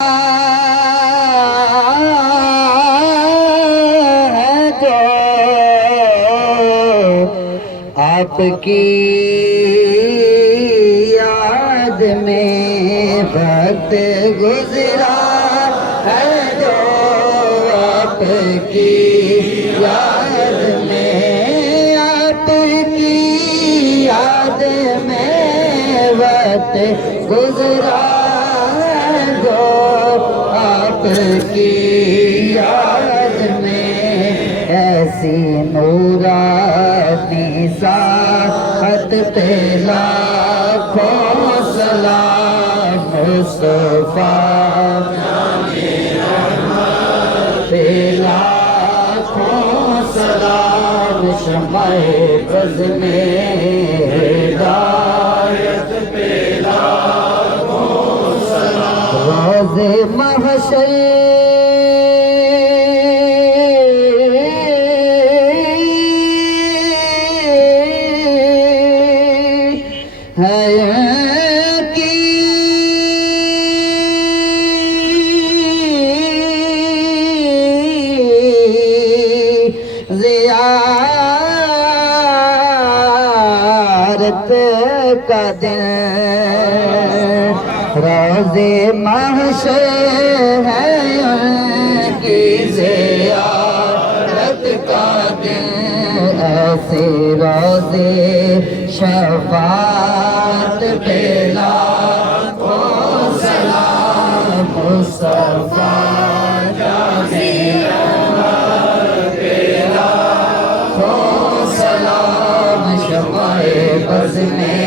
آپ کی یاد میں وقت گزرا ہے جو آپ کی یاد میں، آپ کی یاد میں وقت گزرا ہے جو آپ کی یاد میں، ایسی نورانی ساعت پہ لاکھوں سلام مصطفیٰ پہ لاکھوں سلام، شمع بز میں ہدایت پہ لاکھوں سلام، روز محشر زیارت کا دن، روز محشر ہے ان کی زیارت کا دن، ایسے روز شفاعت پہ لاکھوں سلام مصطفیٰ جانے شمع بز میں